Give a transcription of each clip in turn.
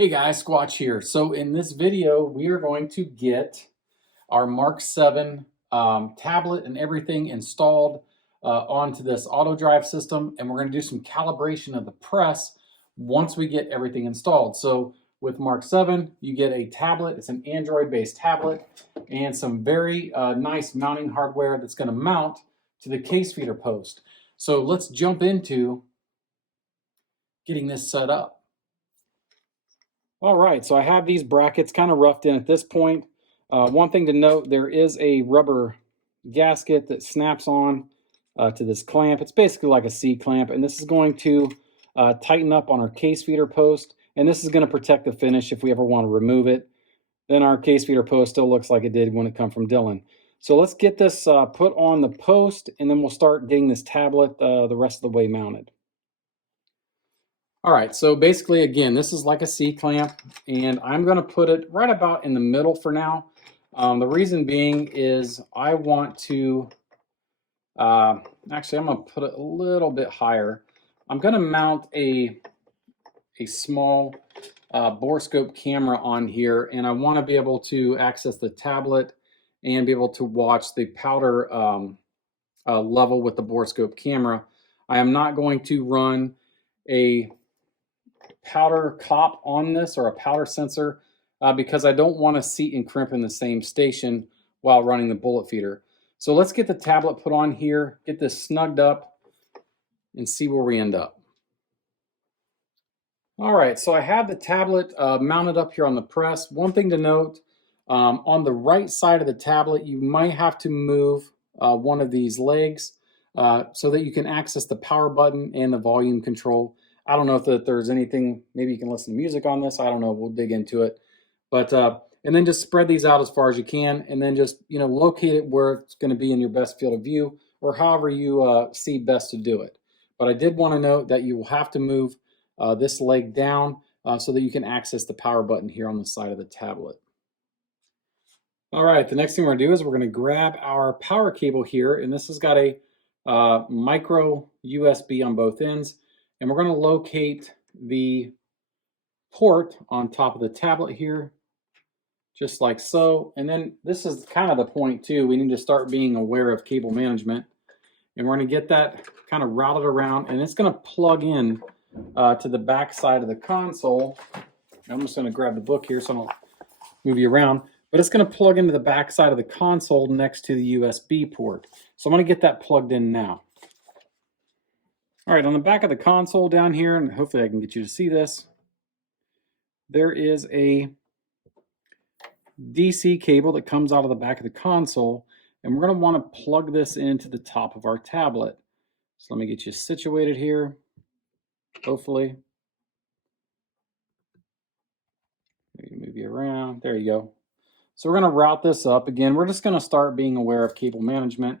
Hey guys, Squatch here. So in this video, we are going to get our Mark 7 tablet and everything installed onto this Autodrive system, and we're going to do some calibration of the press once we get everything installed. So with Mark 7, you get a tablet. It's an Android-based tablet and some very nice mounting hardware that's going to mount to the case feeder post. So let's jump into getting this set up. All right, so I have these brackets kind of roughed in at this point. One thing to note, there is a rubber gasket that snaps on to this clamp. It's basically like a C-clamp, and this is going to tighten up on our case feeder post, and this is going to protect the finish if we ever want to remove it. Then our case feeder post still looks like it did when it come from Dillon. So let's get this put on the post, and then we'll start getting this tablet the rest of the way mounted. All right, so basically, again, this is like a C-clamp, and I'm going to put it right about in the middle for now. The reason being is I want to, actually, I'm going to put it a little bit higher. I'm going to mount a small borescope camera on here, and I want to be able to access the tablet and be able to watch the powder level with the borescope camera. I am not going to run a powder cop on this or a powder sensor because I don't want to seat and crimp in the same station while running the bullet feeder. So let's get the tablet put on here, get this snugged up, and see where we end up. All right, so I have the tablet mounted up here on the press. One thing to note, on the right side of the tablet, you might have to move one of these legs so that you can access the power button and the volume control. I don't know if there's anything, maybe you can listen to music on this. I don't know, we'll dig into it. But, and then just spread these out as far as you can, and then just, locate it where it's gonna be in your best field of view, or however you see best to do it. But I did wanna note that you will have to move this leg down so that you can access the power button here on the side of the tablet. All right, the next thing we're gonna do is we're gonna grab our power cable here, and this has got a micro USB on both ends. And we're going to locate the port on top of the tablet here, just like so. And then this is kind of the point too. We need to start being aware of cable management. And we're going to get that kind of routed around, and it's going to plug in to the back side of the console. I'm just going to grab the book here so I don't move you around. But it's going to plug into the back side of the console next to the USB port. So I'm going to get that plugged in now. All right, on the back of the console down here, and hopefully I can get you to see this, there is a DC cable that comes out of the back of the console, and we're going to want to plug this into the top of our tablet. So let me get you situated here, hopefully. Maybe move you around. There you go. So we're going to route this up. Again, we're just going to start being aware of cable management.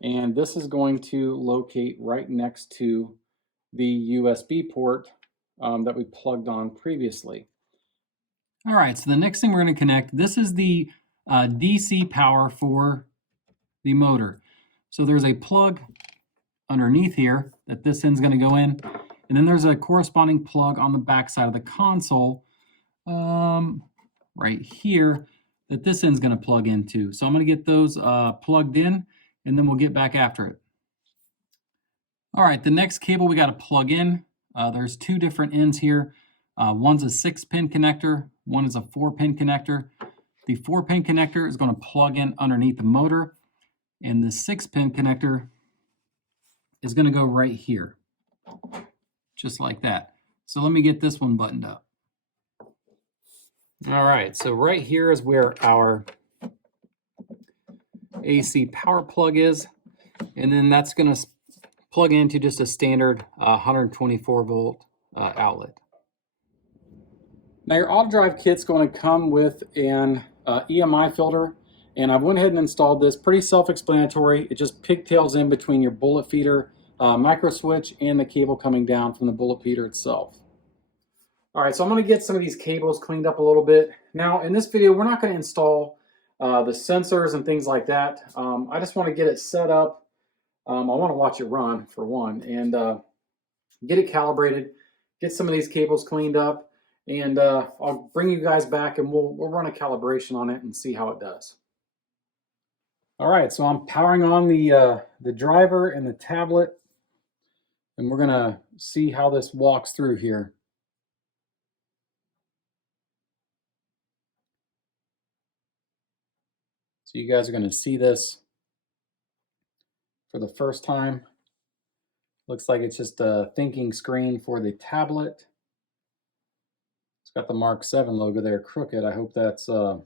And this is going to locate right next to the USB port that we plugged on previously. All right, so the next thing we're going to connect, this is the DC power for the motor. So there's a plug underneath here that this end's going to go in, and then there's a corresponding plug on the back side of the console right here that this end's going to plug into. So I'm going to get those plugged in, and then we'll get back after it. All right, the next cable we got to plug in. There's two different ends here. One's a 6-pin connector, one is a 4-pin connector. The 4-pin connector is going to plug in underneath the motor, and the 6-pin connector is going to go right here, just like that. So let me get this one buttoned up. All right, so right here is where our AC power plug is, and then that's going to plug into just a standard 124 volt outlet. Now your Autodrive kit's going to come with an EMI filter, and I went ahead and installed this. Pretty self-explanatory. It just pigtails in between your bullet feeder micro switch and the cable coming down from the bullet feeder itself. All right, so I'm going to get some of these cables cleaned up a little bit. Now in this video, we're not going to install the sensors and things like that. I just want to get it set up. I want to watch it run for one, and get it calibrated, get some of these cables cleaned up, and I'll bring you guys back and we'll run a calibration on it and see how it does. All right, so I'm powering on the driver and the tablet, and we're gonna see how this walks through here. So you guys are gonna see this for the first time. Looks like it's just a thinking screen for the tablet. It's got the Mark 7 logo there crooked. I hope that's not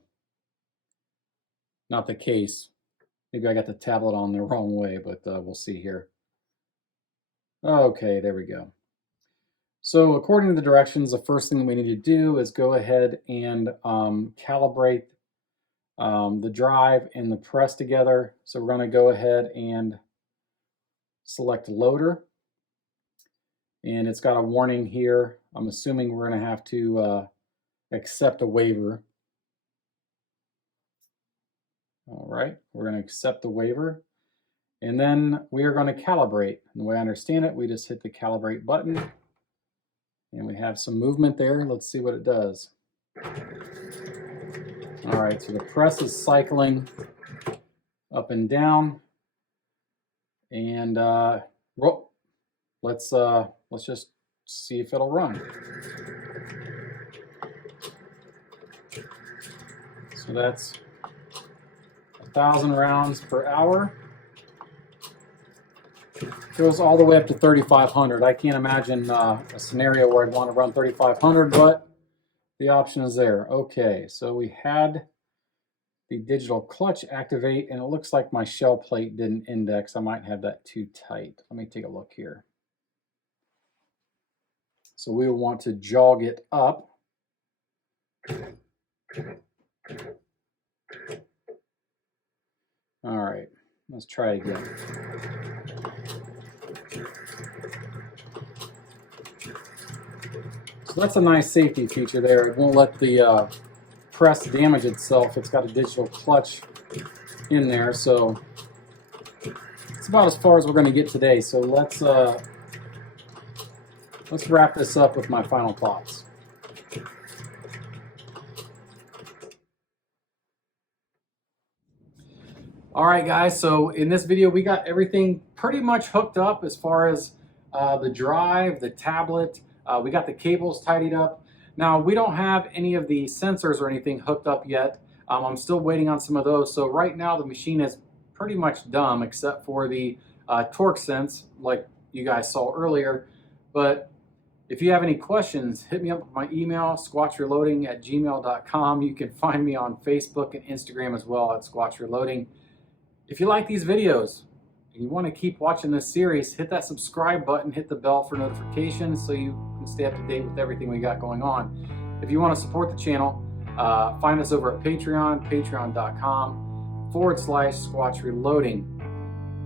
the case. Maybe I got the tablet on the wrong way, but we'll see here. Okay, there we go. So according to the directions, the first thing that we need to do is go ahead and calibrate the drive and the press together. So we're going to go ahead and select loader. And it's got a warning here. I'm assuming we're going to have to accept a waiver. All right, we're going to accept the waiver. And then we are going to calibrate. And the way I understand it, we just hit the calibrate button. And we have some movement there. Let's see what it does. All right, so the press is cycling up and down. And let's just see if it'll run. So that's 1,000 rounds per hour. Goes all the way up to 3,500. I can't imagine a scenario where I'd want to run 3,500, but the option is there. Okay, so we had the digital clutch activate, and it looks like my shell plate didn't index. I might have that too tight. Let me take a look here. So we will want to jog it up. All right, let's try it again. So that's a nice safety feature there. It won't let the press damage itself. It's got a digital clutch in there, so it's about as far as we're going to get today. So let's wrap this up with my final thoughts. All right, guys, so in this video, we got everything pretty much hooked up as far as the drive, the tablet. We got the cables tidied up. Now, we don't have any of the sensors or anything hooked up yet. I'm still waiting on some of those. So right now, the machine is pretty much dumb except for the torque sense, like you guys saw earlier. But if you have any questions, hit me up with my email, squatchreloading@gmail.com. You can find me on Facebook and Instagram as well at squatchreloading. If you like these videos and you want to keep watching this series, hit that subscribe button, hit the bell for notifications so you can stay up to date with everything we got going on. If you want to support the channel, find us over at Patreon, patreon.com/squatchreloading.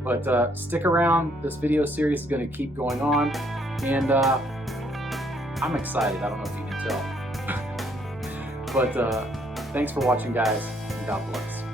But stick around, this video series is going to keep going on, and I'm excited. I don't know if you can tell. But thanks for watching, guys, and God bless.